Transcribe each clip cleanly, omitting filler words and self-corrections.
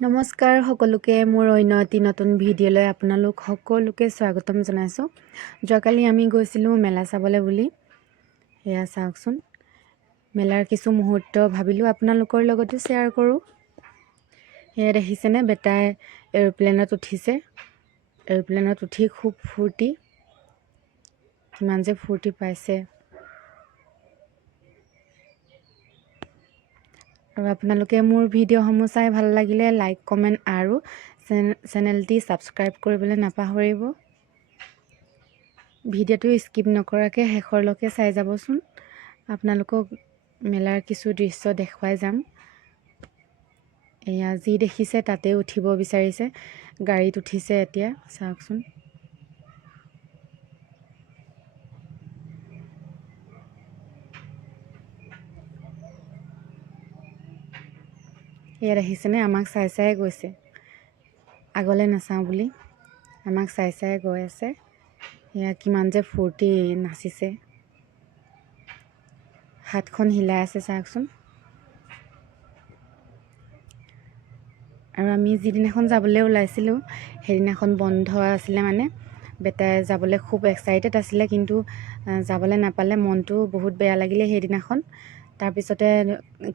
নমস্কাৰ সকলোকে মোৰ অন্য এটি নতুন ভিডিঅ'লৈ আপোনালোক সকলোকে স্বাগতম জনাইছোঁ। যোৱাকালি আমি গৈছিলোঁ মেলা চাবলৈ বুলি। এয়া চাওকচোন, মেলাৰ কিছু মুহূৰ্ত ভাবিলোঁ আপোনালোকৰ লগতো শ্বেয়াৰ কৰোঁ। সেয়া দেখিছেনে, বেটাই এৰোপ্লেনত উঠিছে। এৰোপ্লেনত উঠি খুব ফূৰ্তি, কিমান যে ফূৰ্তি পাইছে। আৰু আপোনালোকে মোৰ ভিডিঅ'সমূহ চাই ভাল লাগিলে লাইক কমেণ্ট আৰু চেনেলটি ছাবস্ক্ৰাইব কৰিবলৈ নাপাহৰিব। ভিডিঅ'টো স্কিপ নকৰাকৈ শেষৰলৈকে চাই যাবচোন। আপোনালোকক মেলাৰ কিছু দৃশ্য দেখুৱাই যাম। এয়া যি দেখিছে তাতে উঠিব বিচাৰিছে, গাড়ীত উঠিছে। এতিয়া চাওকচোন, এয়া দেখিছেনে, আমাক চাই চাই গৈছে। আগলৈ নাচাওঁ বুলি আমাক চাই চাই গৈ আছে। এয়া কিমান যে ফূৰ্তি, নাচিছে, হাতখন হিলাই আছে চাওকচোন। আৰু আমি যিদিনাখন যাবলৈ ওলাইছিলোঁ সেইদিনাখন বন্ধ আছিলে, মানে বেটাই যাবলৈ খুব এক্সাইটেড আছিলে, কিন্তু যাবলৈ নাপালে। মনটো বহুত বেয়া লাগিলে সেইদিনাখন। তাৰপিছতে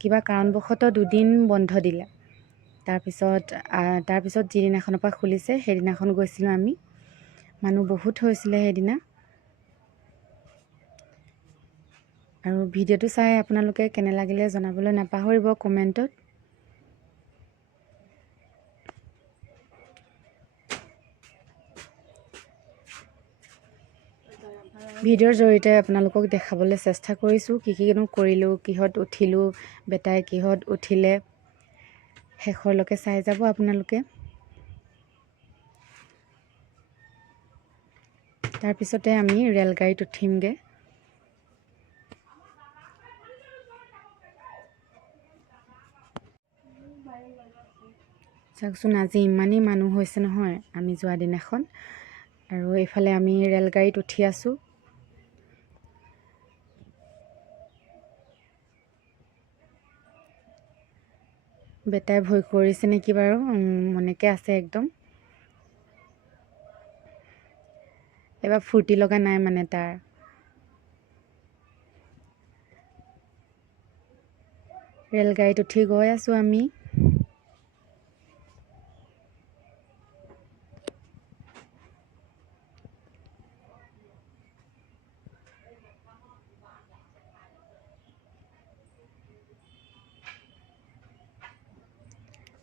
কিবা কাৰণবশতঃ 2 দিন বন্ধ দিলে। তাৰপিছত যিদিনাখনৰ পৰা খুলিছে সেইদিনাখন গৈছিলোঁ আমি। মানুহ বহুত হৈছিলে সেইদিনা। আৰু ভিডিঅ'টো চাই আপোনালোকে কেনে লাগিলে জনাবলৈ নাপাহৰিব কমেণ্টত। ভিডিঅ'ৰ জৰিয়তে আপোনালোকক দেখাবলৈ চেষ্টা কৰিছোঁ কি কিনো কৰিলোঁ, কিহত উঠিলোঁ, বেটাই কিহত উঠিলে। শেষৰলৈকে চাই যাব আপোনালোকে। তাৰপিছতে আমি ৰেলগাড়ীত উঠিমগৈ। চাওকচোন, আজি ইমানেই মানুহ হৈছে নহয় আমি যোৱা দিনাখন। আৰু এইফালে আমি ৰেলগাড়ীত উঠি আছোঁ। বেটাই ভয় কৰিছে নেকি বাৰু, মনেকৈ আছে একদম। এবাৰ ফূৰ্তি লগা নাই মানে তাৰ। ৰেলগাড়ীত উঠি গৈ আছোঁ আমি।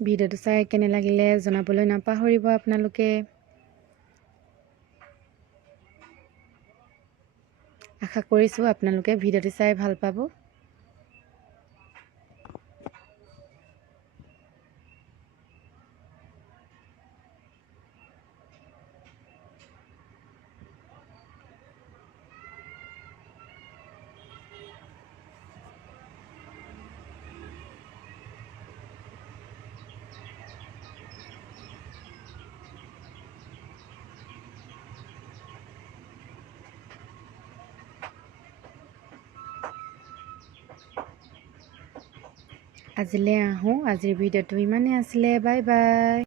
ভিডিঅ'টো চাই কেনে লাগিলে জনাবলৈ নাপাহৰিব আপোনালোকে। আশা কৰিছোঁ আপোনালোকে ভিডিঅ'টো চাই ভাল পাব। আজিলৈ আহোঁ। আজিৰ ভিডিঅ'টো ইমানেই আছিলে। Bye bye.